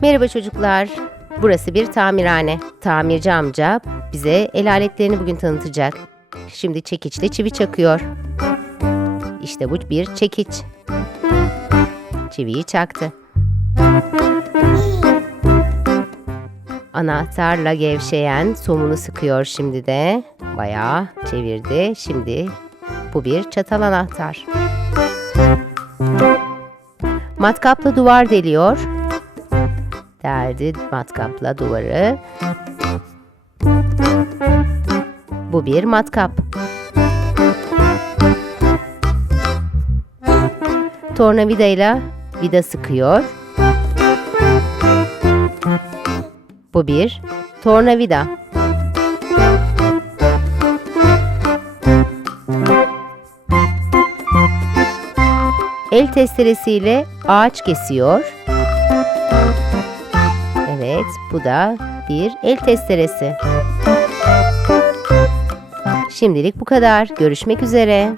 Merhaba çocuklar. Burası bir tamirhane. Tamirci amca bize el aletlerini bugün tanıtacak. Şimdi çekiçle çivi çakıyor. İşte bu bir çekiç. Çiviyi çaktı. Anahtarla gevşeyen somunu sıkıyor şimdi de. Bayağı çevirdi. Şimdi bu bir çatal anahtar. Matkapla duvar deliyor. Deldi matkapla duvarı. Bu bir matkap. Tornavidayla vida sıkıyor. Bu bir tornavida. El testeresiyle ağaç kesiyor. Evet, bu da bir el testeresi. Şimdilik bu kadar. Görüşmek üzere.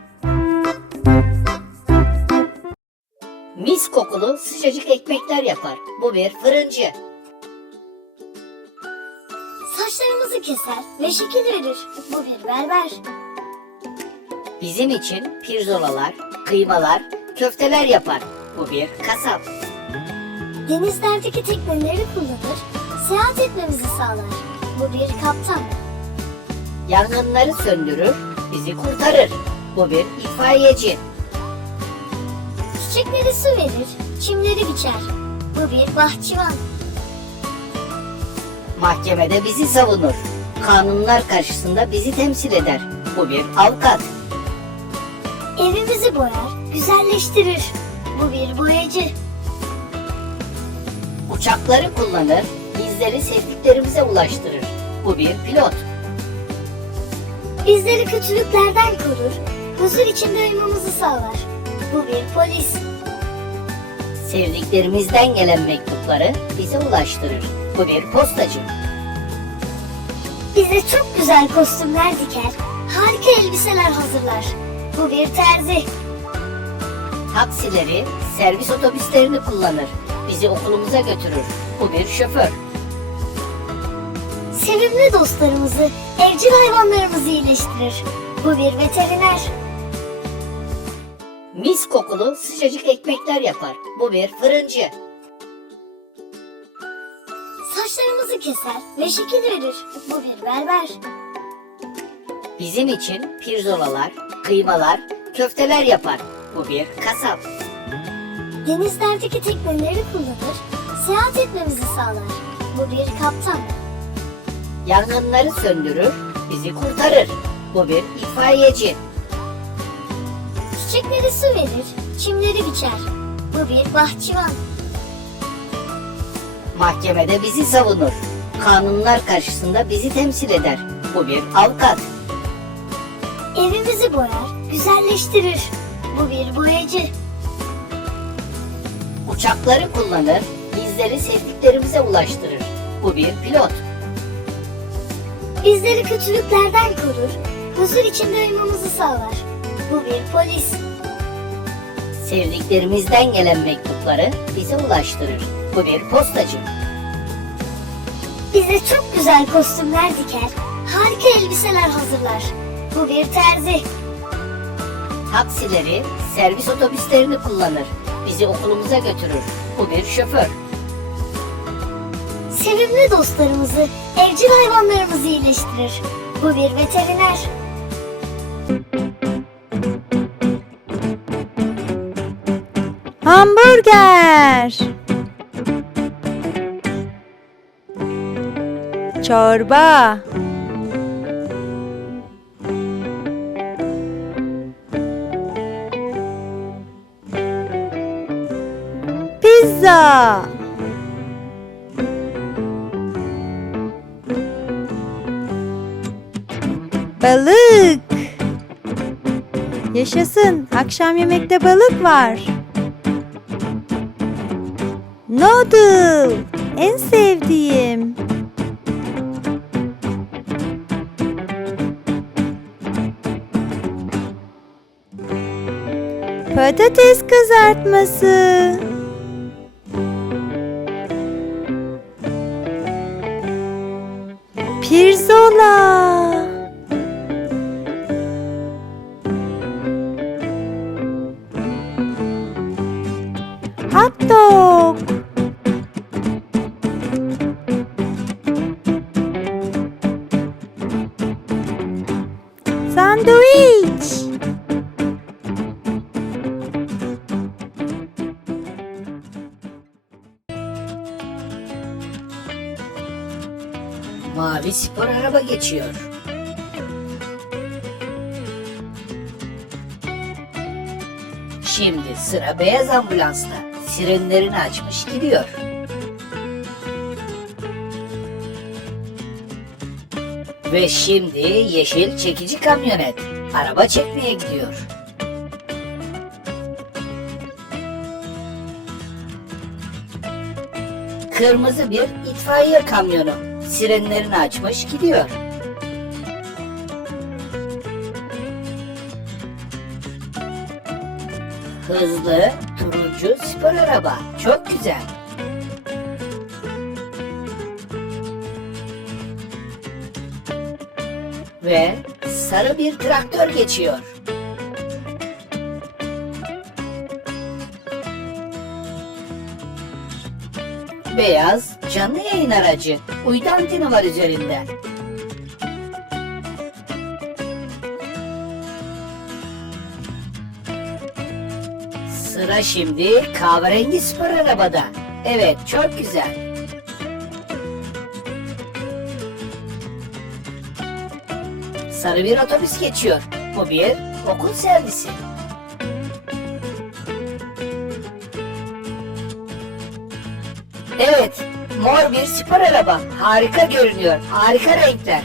Mis kokulu sıcacık ekmekler yapar. Bu bir fırıncı. Saçlarımızı keser ve şekil verir. Bu bir berber. Bizim için pirzolalar, kıymalar, köfteler yapar. Bu bir kasap. Denizlerdeki tekneleri kullanır, seyahat etmemizi sağlar. Bu bir kaptan. Yangınları söndürür, bizi kurtarır. Bu bir itfaiyeci. Çiçekleri su verir, çimleri biçer. Bu bir bahçıvan. Mahkemede bizi savunur. Kanunlar karşısında bizi temsil eder. Bu bir avukat. Evimizi boyar, güzelleştirir. Bu bir boyacı. Uçakları kullanır, bizleri sevdiklerimize ulaştırır. Bu bir pilot. Bizleri kötülüklerden korur, huzur içinde uyumamızı sağlar. Bu bir polis. Sevdiklerimizden gelen mektupları bize ulaştırır. Bu bir postacı. Bize çok güzel kostümler diker, harika elbiseler hazırlar. Bu bir terzi. Taksileri, servis otobüslerini kullanır. Bizi okulumuza götürür. Bu bir şoför. Sevimli dostlarımızı, evcil hayvanlarımızı iyileştirir. Bu bir veteriner. Mis kokulu sıcacık ekmekler yapar. Bu bir fırıncı. Saçlarımızı keser ve şekil verir. Bu bir berber. Bizim için pirzolalar, kıymalar, köfteler yapar. Bu bir kasap. Denizlerdeki tekneleri kullanır, seyahat etmemizi sağlar. Bu bir kaptan. Yangınları söndürür, bizi kurtarır. Bu bir itfaiyeci. Çiçekleri su verir, çimleri biçer. Bu bir bahçıvan. Mahkemede bizi savunur. Kanunlar karşısında bizi temsil eder. Bu bir avukat. Evimizi boyar, güzelleştirir. Bu bir boyacı. Uçakları kullanır, bizleri sevdiklerimize ulaştırır. Bu bir pilot. Bizleri kötülüklerden korur, huzur içinde uyumamızı sağlar. Bu bir polis. Sevdiklerimizden gelen mektupları bize ulaştırır. Bu bir postacı. Bize çok güzel kostümler diker, harika elbiseler hazırlar. Bu bir terzi. Taksileri, servis otobüslerini kullanır. Bizi okulumuza götürür. Bu bir şoför. Sevimli dostlarımızı, evcil hayvanlarımızı iyileştirir. Bu bir veteriner. Hamburger. Çorba. Balık. Yaşasın. Akşam yemekte balık var. Noodle. En sevdiğim. Patates kızartması. Pirzola. Dog. Sandviç. Mavi spor araba geçiyor. Şimdi sıra beyaz ambulansta. Sirenlerini açmış gidiyor. Ve şimdi yeşil çekici kamyonet. Araba çekmeye gidiyor. Kırmızı bir itfaiye kamyonu. Sirenlerini açmış gidiyor. Hızlı, turuncu spor araba. Çok güzel. Ve sarı bir traktör geçiyor. Beyaz canlı yayın aracı. Uydu anteni var üzerinde. Sıra şimdi kahverengi spor arabada. Evet çok güzel. Sarı bir otobüs geçiyor. Bu bir okul servisi. Evet, mor bir spor araba. Harika görünüyor. Harika renkler.